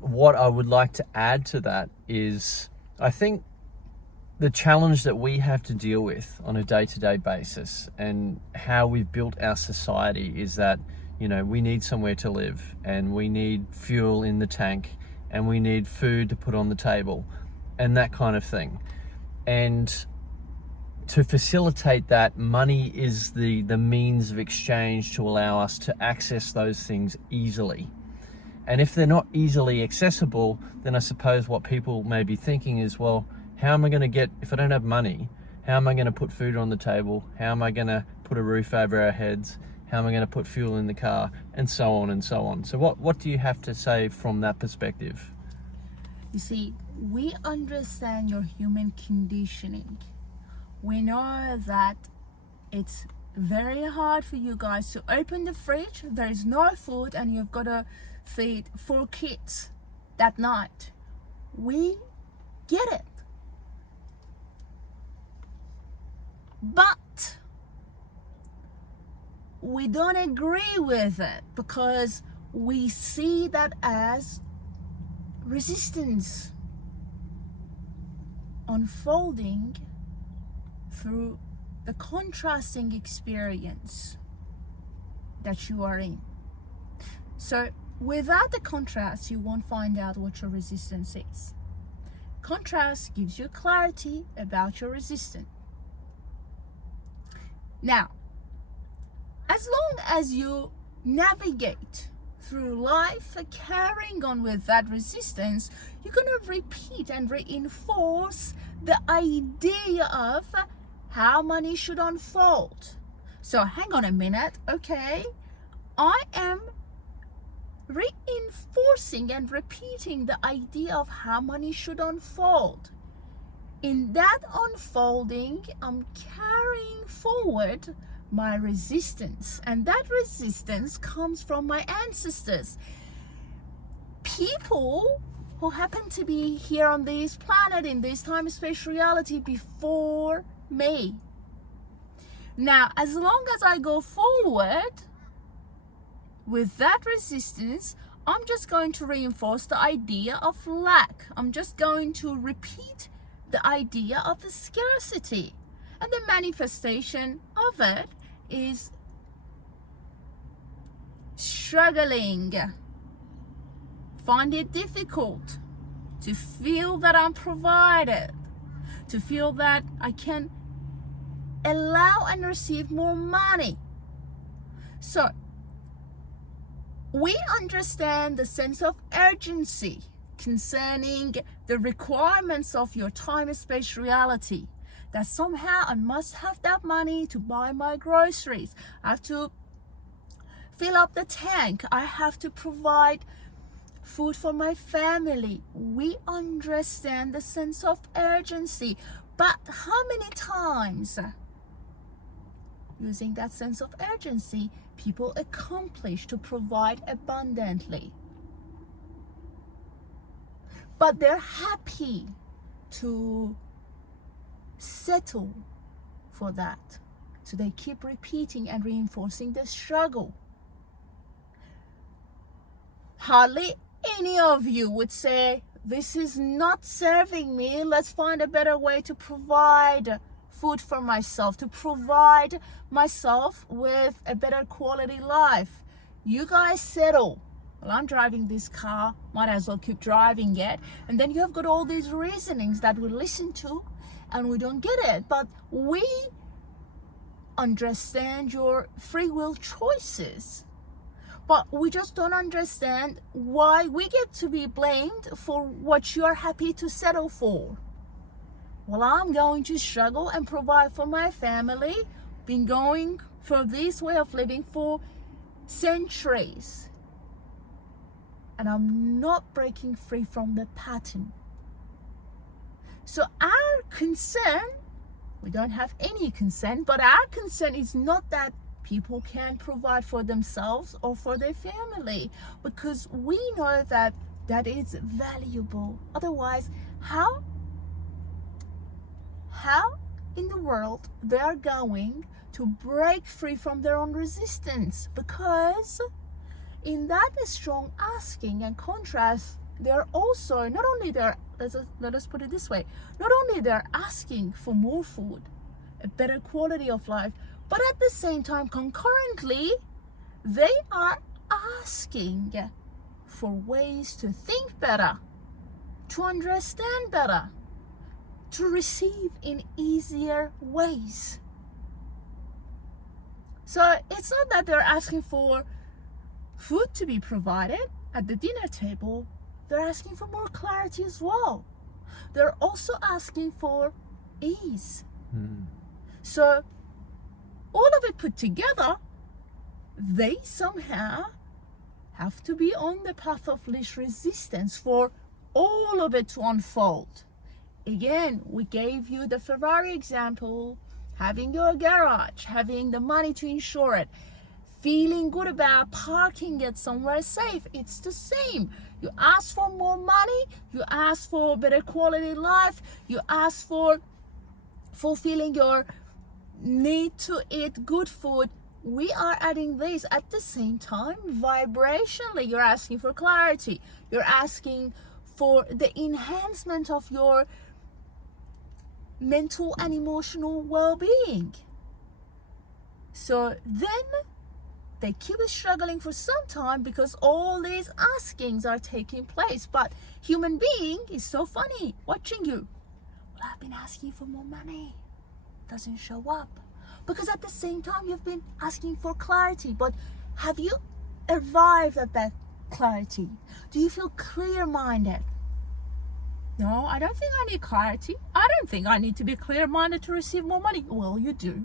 what I would like to add to that is, I think the challenge that we have to deal with on a day-to-day basis and how we've built our society is that, you know, we need somewhere to live, and we need fuel in the tank, and we need food to put on the table, and that kind of thing. And to facilitate that, money is the means of exchange to allow us to access those things easily. And if they're not easily accessible, then I suppose what people may be thinking is, well, how am I going to get, if I don't have money, how am I going to put food on the table? How am I going to put a roof over our heads? How am I going to put fuel in the car? And so on and so on. So what do you have to say from that perspective? You see, we understand your human conditioning. We know that it's very hard for you guys to open the fridge, there is no food, and you've got to feed 4 kids that night. We get it. But we don't agree with it because we see that as resistance unfolding through the contrasting experience that you are in. So without the contrast, you won't find out what your resistance is. Contrast gives you clarity about your resistance. Now, as long as you navigate through life carrying on with that resistance, you're going to repeat and reinforce the idea of how money should unfold. So hang on a minute, okay? I am reinforcing and repeating the idea of how money should unfold. In that unfolding, I'm carrying forward my resistance, and that resistance comes from my ancestors, people who happen to be here on this planet in this time space reality before me. Now, as long as I go forward with that resistance, I'm just going to reinforce the idea of lack. I'm just going to repeat the idea of the scarcity, and the manifestation of it is struggling, find it difficult to feel that I'm provided, to feel that I can allow and receive more money. So we understand the sense of urgency concerning the requirements of your time space reality, that somehow I must have that money to buy my groceries, I have to fill up the tank, I have to provide food for my family. We understand the sense of urgency, but how many times using that sense of urgency people accomplish to provide abundantly? But they're happy to settle for that. So they keep repeating and reinforcing the struggle. Hardly any of you would say, this is not serving me, let's find a better way to provide food for myself, to provide myself with a better quality life. You guys settle. Well, I'm driving this car, might as well keep driving it. And then you have got all these reasonings that we listen to and we don't get it. But we understand your free will choices. But we just don't understand why we get to be blamed for what you're happy to settle for. Well, I'm going to struggle and provide for my family. Been going for this way of living for centuries. And I'm not breaking free from the pattern. So our concern, we don't have any concern, but our concern is not that people can provide for themselves or for their family, because we know that that is valuable. Otherwise, how in the world they are going to break free from their own resistance? Because in that strong asking and contrast they're also, not only they're, let us put it this way, not only they're asking for more food, a better quality of life, but at the same time, concurrently, they are asking for ways to think better, to understand better, to receive in easier ways. So it's not that they're asking for food to be provided at the dinner table, they're asking for more clarity as well. They're also asking for ease. So all of it put together, they somehow have to be on the path of least resistance for all of it to unfold. Again, we gave you the Ferrari example, having your garage, having the money to insure it, feeling good about parking it somewhere safe. It's the same. You ask for more money, you ask for better quality life, you ask for fulfilling your need to eat good food. We are adding this at the same time vibrationally. You're asking for clarity. You're asking for the enhancement of your mental and emotional well-being. So then they keep struggling for some time because all these askings are taking place. But human being is so funny watching you. Well, I've been asking for more money. Doesn't show up. Because at the same time you've been asking for clarity. But have you arrived at that clarity? Do you feel clear-minded? No, I don't think I need clarity. I don't think I need to be clear-minded to receive more money. Well, you do.